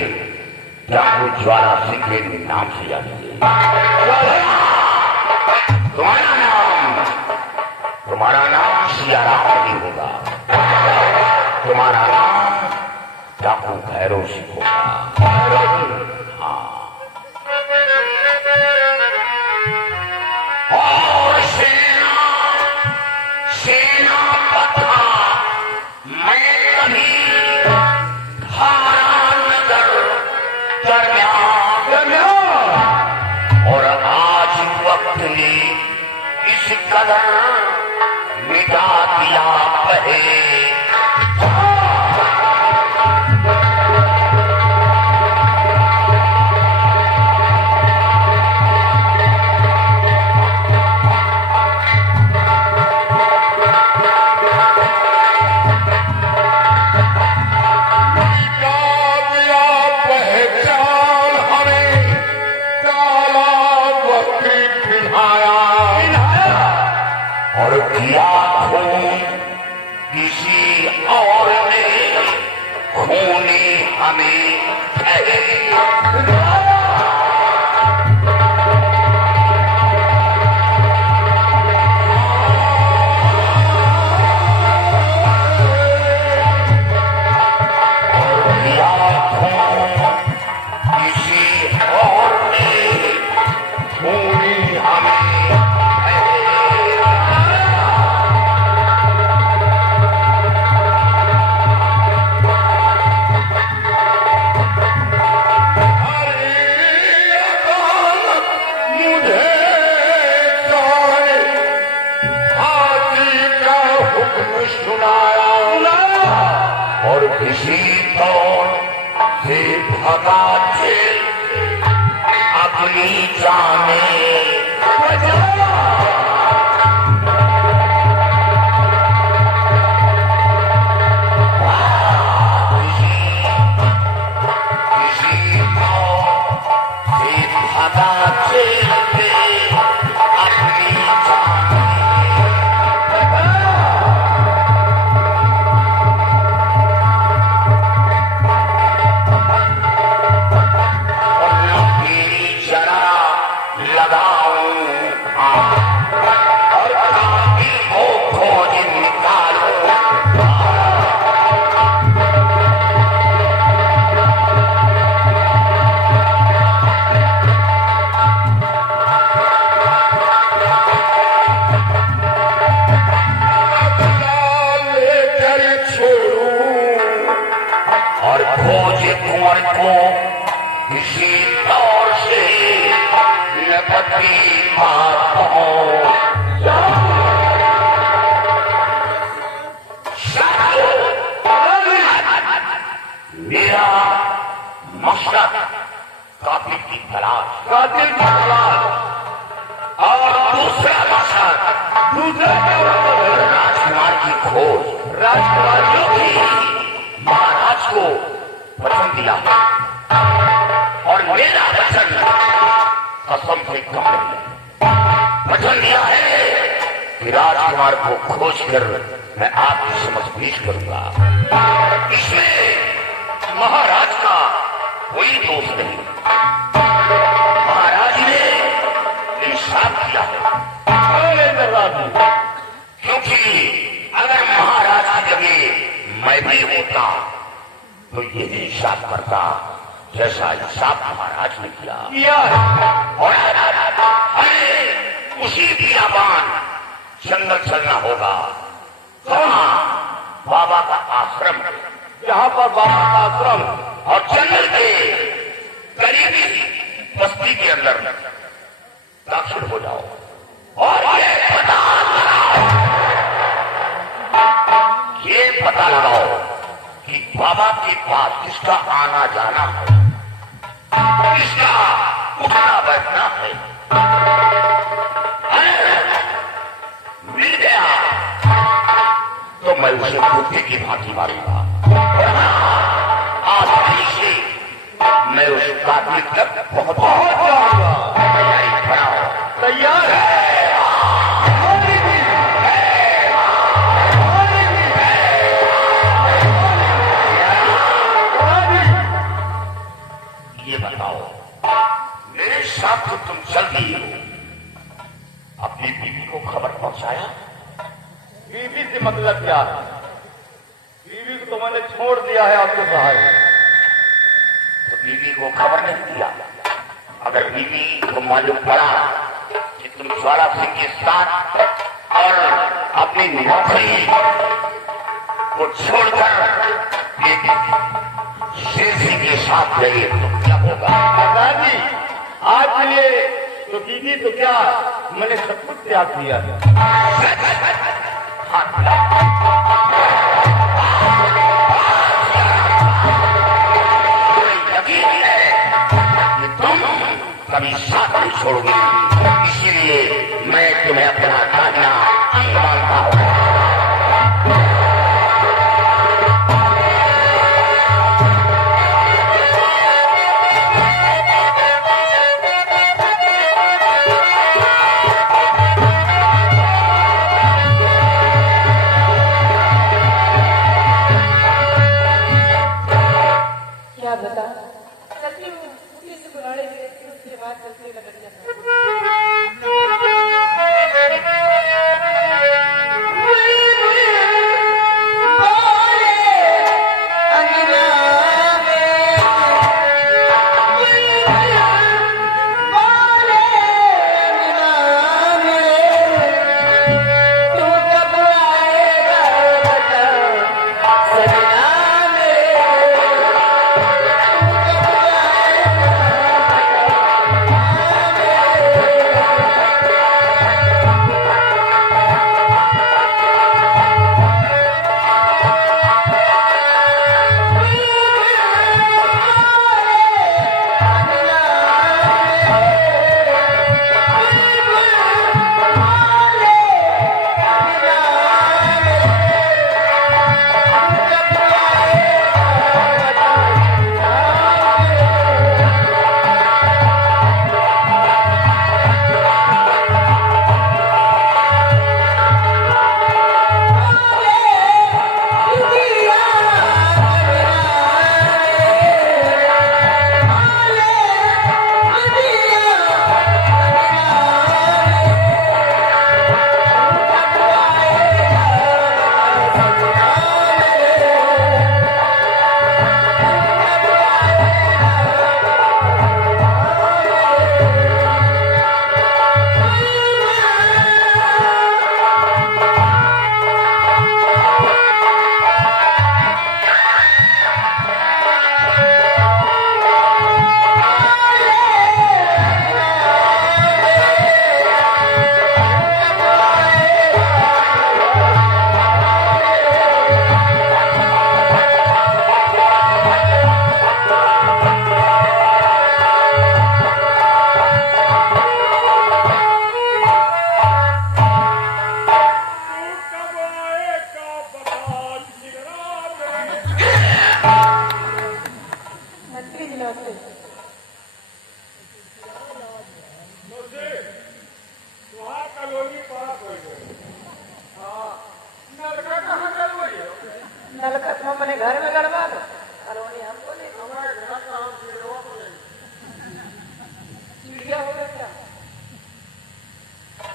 डाकू ज्वाला सिंह के नाम से जानेंगे। तुम्हारा नाम सियाराम नहीं होगा। तुम्हारा नाम डाकू भैरव सिंह होगा। और सेना पथा मैं कभी हमारा नगर दरमियान और आज वक्त ने इस कदर मिटा दिया पहले। किसी और ने खूनी हमें किसी और ने खूनी हमें और किसी तौर से भगा जेल अपनी जाने किसी तौर से भगा जेल अपनी जाने लगाऊं और कातिल को खोज निकालो। और खोजे कुंवर को किसी दौर से नपति बात हो। मेरा मकसद कातिल की तलाश, कातिल की तलाश, और दूसरा मकसद, राजकुमार की खोज, राजकुमारियों की महाराज को वचन दिया और मेरा वचन कसम से कम नहीं, वचन दिया है कि राजकुमार को खोज कर मैं आपकी समझ पेश करूंगा। इसमें महाराज का कोई दोष नहीं। महाराज ने इंसाफ किया है, क्योंकि अगर महाराज की जगह मैं भी होता तो यही हिसाब करता जैसा हिसाब महाराज ने किया। और हमें उसी बियाबान जंगल चलना होगा जहाँ बाबा का आश्रम है, जहाँ पर बाबा का आश्रम, और जंगल के करीबी बस्ती के अंदर दाखिल हो जाओ और ये पता लगाओ कि बाबा के पास किसका आना जाना है, किसका उठना बैठना है। मिल गया तो मैं उसे बुद्धि की भांति मारूंगा। आसानी से मैं उस कातिल तक पहुंच जाऊंगा। तैयारी बनाओ। तैयार है। ये बताओ, मेरे साथ तो तुम चल दी हो, अपनी बीवी को खबर पहुंचाया? बीवी से मतलब क्या है? बीवी को तो मैंने छोड़ दिया है आपके सहाय। तो बीवी को खबर नहीं दिया? अगर बीवी को मालूम पड़ा कि तुम ज्वाला सिंह के साथ और अपनी नौकरी को छोड़कर एक शेर सिंह के साथ गए तो क्या होगा? दादाजी, आज के लिए तो बीवी तो क्या, मैंने सब कुछ त्याग दिया है। यकीन है कि तुम कभी साथ नहीं छोड़ोगे, इसीलिए मैं तुम्हें अपना दाहिना अंग मानता हूं। बता चलती हूँ से बुलाने के उसके बाद चलते लगन कॉलोनी पास हो गई। हाँ, नलका कहाँ गड़बड़ी है? नलका तुम अपने घर में गड़वा दो, कॉलोनी हमको नहीं। हमारे घर का हम सीढ़ियों पर नहीं। सीढ़िया हो गया क्या?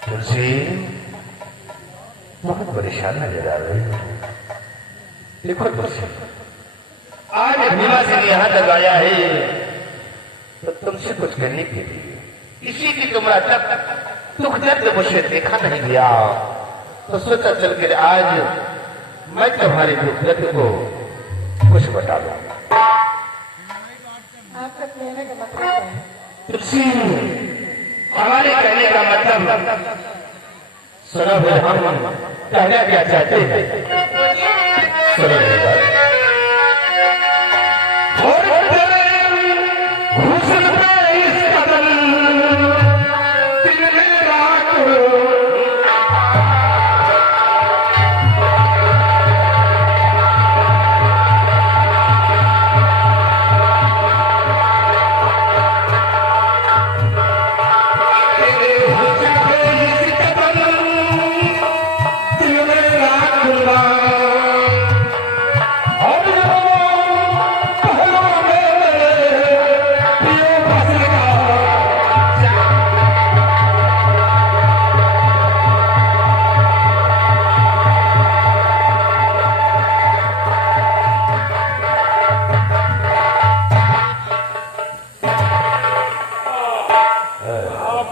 तुलसी बहुत परेशान नजर आ रही हो। देखो तुलसी, आज भीमा सिंह यहाँ तक आया है तो तुमसे कुछ कहने के लिए, किसी की तुम्हारा तक दुख दर्द मुझे देखा नहीं गया, तो सोचा चल कर आज मैं तुम्हारे दुख दर्द को कुछ बता दूं। आपका कहने का मतलब क्या है? तुलसी, हमारे कहने का मतलब सुनो, हम कहना क्या चाहते हैं सुनो। घुसन पे इस कदम दिल में राख,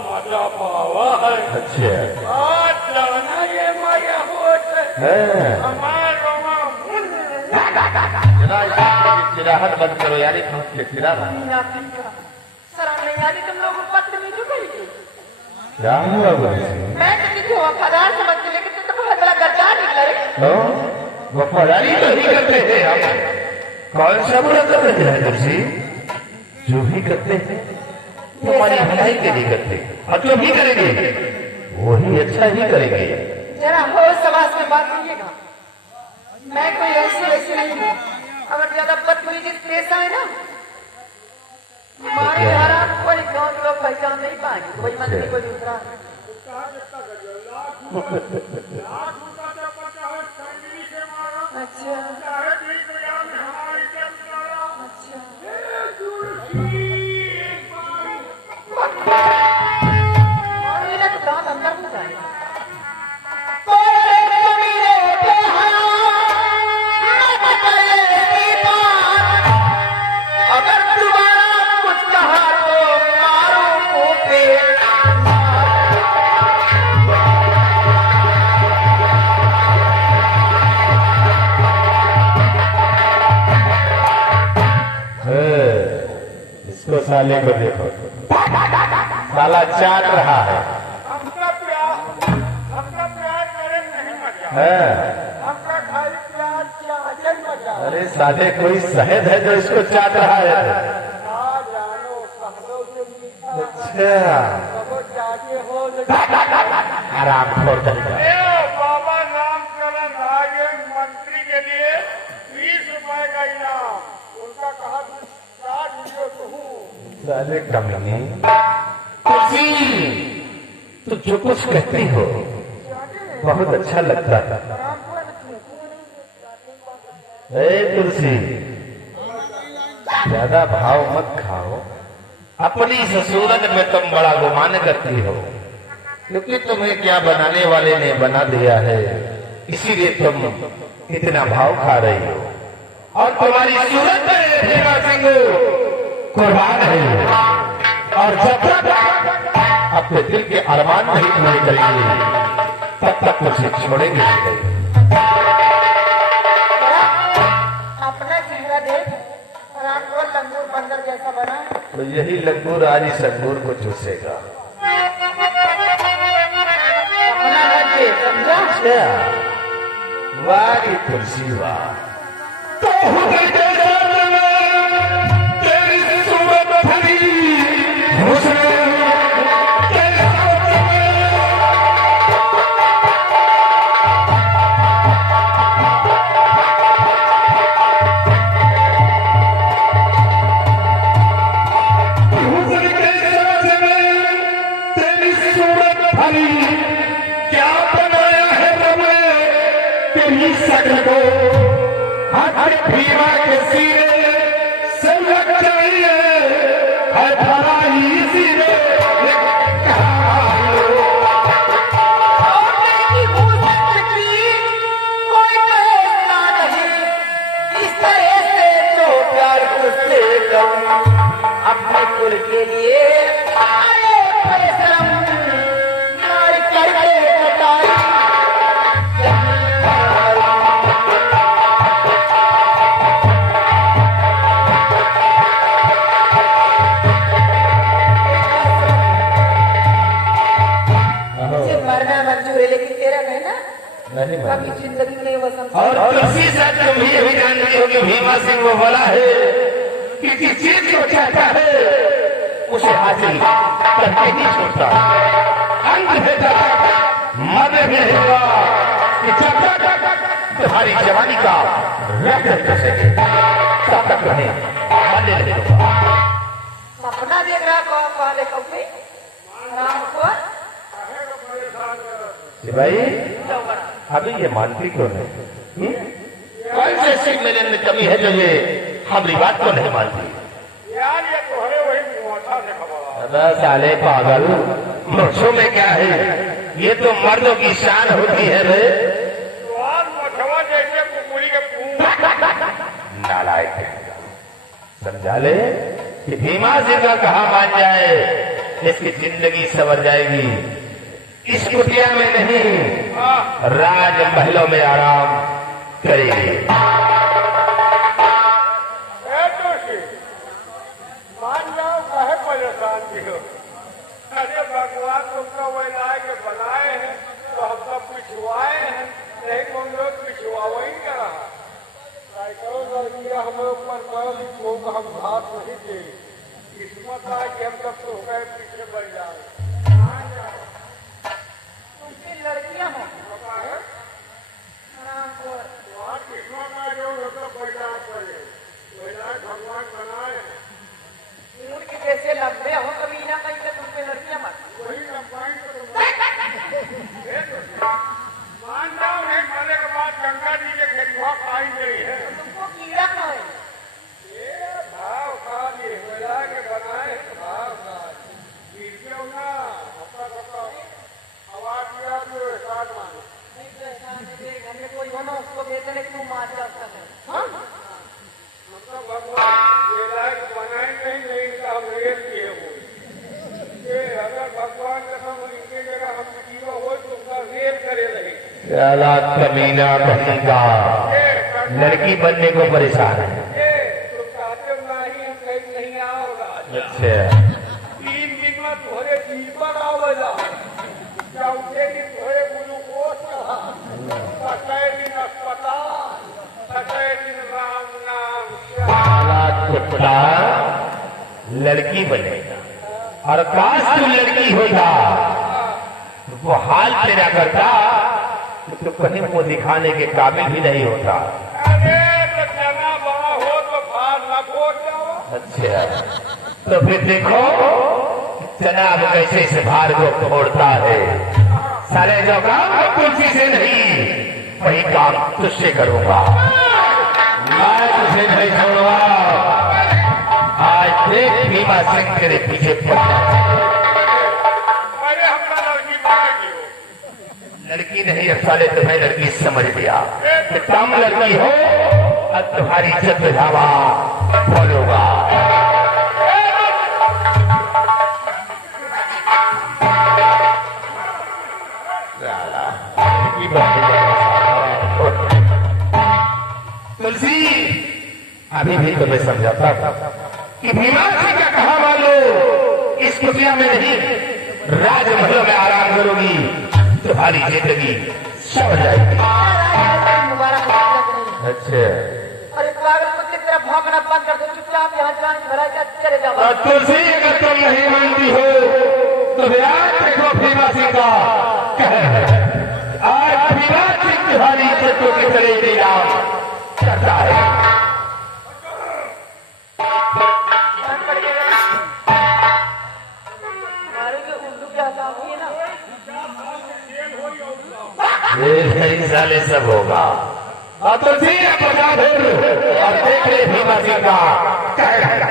मजा पावा है। अच्छा आज जाना ये माया होत है। हमारा चिराहट बंद करो यार, चिरा शर्म नहीं आती तुम लोग पत्र में क्यों गई? क्या हुआ बोले? मैं तो किसी वफादार समझ के, लेकिन तुम तो बहुत बड़ा गद्दार निकला रे। वफादारी तो नहीं करते हैं हम। कौन सा बुरा कर रहे हैं तुलसी? जो भी करते हैं तुम्हारी भलाई के लिए करते हैं, और जो भी करेंगे वही अच्छा ही करेंगे। जरा हो समाज में बात कीजिएगा। मैं कोई ऐसी वैसी नहीं हूँ। अगर ज्यादा बदतमीजी से पेश आए ना, हमारे घर आप कोई गाँव के लोग पहचान नहीं पाएंगे, कोई मंत्री कोई दूसरा। लाख रुपया चप्पल चाहे सैंडली से मारा, अच्छा चाहे 20 बाजार में हमारी इज्जत मारा। अच्छा, ए तुलसी, एक बार और ये ना तो दांत अंदर में जाए। अगर दोबारा कुछ कहा तो मारो मुंह पे। इसको साले को देखो, साला चाट रहा है। हमका प्यार करे नहीं मजा। हमका खाली प्यार चाहिए मजा। अरे साले कोई शहद है जो इसको चाट रहा है? ना जानो शहदों से मीठा अच्छा सबको जाके हो आराम खोर करेगा। बाबा रामचरण आगे मंत्री के लिए 20 रुपए का इनाम। उनका कहा 60 वीडियो तो हूँ। साले कमीने। तुलसी, तू जो कुछ कहती हो बहुत अच्छा लगता है। ए तुलसी, ज्यादा भाव मत खाओ। अपनी ससुरत में तुम बड़ा गुमान करती हो, क्योंकि तुम्हें क्या बनाने वाले ने बना दिया है, इसीलिए तुम इतना भाव खा रही हो। और तुम्हारी सूरत में भीमा सिंह कुर्बान है, और जब तक अपने दिल के अरमान नहीं पूरे करेंगे तब तक तुझे छोड़ेंगे नहीं। अपना चेहरा देख, रात को लंगूर बंदर जैसा बना है। तो यही लंगूर आज इस अंगूर को चूसेगा। अपना लगे समझा? अच्छा, वाह रे तुलसी वाह। तो तेरी सूरत भरी हुस्न, तेरे हुस्न के साथ में तेरी सूरत भरी क्या बनाया है तुमने तेरी शकल को, हाथ भीमा के सीने से लग जाइए है भलाई सीने अपने कुल के लिए परिश्रम करके कटाई मुझे मरना मंजूर है, लेकिन तेरा कहना कभी जिंदगी में वो और तुलसी से तुम ये भी जानती हो कि भीमा सिंह वो बोला है कि जिस चीज को चाहता है उसे हासिल करके ही छोड़ता अंत है मर नहीं हुआ कि जब तक तुम्हारी जवानी का रक्त चसेगे तब तक रहे मरने नहीं होगा। सपना देख रहा कौन वाले कभी राम को भाई अभी ये मानती क्यों नहीं? कौन से सिख मेरे में कमी है जो ये हमारी बात को नहीं मानती? यार ये तो है वही मोटा से खबर अरे साले पागल, मूर्छों में क्या है? ये तो मर्दों की शान होती है रे। तो आज मछवा जैसे कुकुरी के पूंछ नालायक समझा ले कि भीमा सिंह का कहा मान जाए इसकी जिंदगी संवर जाएगी। इस कुटिया में नहीं राज महलों में आराम करेगी। मान जाओ काहे परेशान की हो। अरे भगवान तुमको वही लाए के बनाए हैं तो हम सब पिछुआए हैं, नहीं तुम लोग पिछुआ वही करा। करो लड़कियां हमें ऊपर करो तो हम घात नहीं दे, किस्मत आए कि हम सब तो गए पीछे बढ़ जाए। लड़कियां हैं वहाँ किस्मत आए जो मतलब बर्दाश्त करे, भगवान बनाए ऊँट के जैसे लंबे हो कभी ना कहीं से तुम पे लड़कियां मत वही लंबाई मान जाओ नहीं मरने के बाद गंगा जी के खेतवा खाई गई है। तुमको कीड़ा कहाँ है? ये भाव खा लिए मिला के बनाए भाव खा गिर क्यों ना अपना आवाज दिया तो एहसान मानो। घर में कोई हो ना उसको भेजने लेकिन तुम मार जाता है। हाँ मतलब भगवान ये लायक बनाए नहीं इनका हम रेल किए हुए। ये अगर भगवान का हम इनके जगह हम जीवा हो तो उनका रेल करे रहे। साला कमीना बनेगा, लड़की बनने को परेशान है। ये तुम चाहते हो नहीं हम कहीं नहीं आओगा। अच्छा 3 दिन में तुम्हारे जीव पर आवेगा, चौथे दिन तुम्हारे ग्लूकोज चढ़ा, 7वें दिन अस्पताल, 7वें दिन राम नाम साला कुत्ता लड़की बनेगा और काश तू लड़की होता वो हाल तेरा करता तो कहीं वो दिखाने के काबिल भी नहीं होता। अरे तो चना बड़ा हो तो भार न फोड़ जाओ। अच्छा तो फिर देखो चना अब कैसे से भार को फोड़ता है। साले जो काम मैं तुलसी से नहीं वही काम तुझसे करूंगा। मैं तुझे नहीं छोड़ूंगा। आज देख भीमा सिंह तेरे पीछे पड़ता। पहले हमका लड़की बनाएगी हो। लड़की नहीं अब साले तुम्हें लड़की समझ लिया। कम लड़की हो अब तुम्हारी इज्जत में धावा बोलूंगा। तुलसी अभी भी तुम्हें समझाता हूं कि भीमा सिंह का कहा मानो इस कुटिया में नहीं राजमहलों में आराम करोगी तुम्हारी जिंदगी सवर जाएगी। मुबारक नहीं। अच्छा अरे पागल कुत्ते की तरह भौंकना बंद कर दो, चुपचाप यहाँ जान भरा जा चले जाओ। और तुलसी अगर तुम नहीं मानती हो तो विराट देखो भीमा सिंह का आज विराट सिंह तुम्हारी इज्जतों के तले इंतजाम करता है। जान पड़ गया। हमारे जो उल्लू क्या काम हुई ना खेल हो ये साले सब होगा। तो जी बजा फिर और देख ले भीमा सिंह का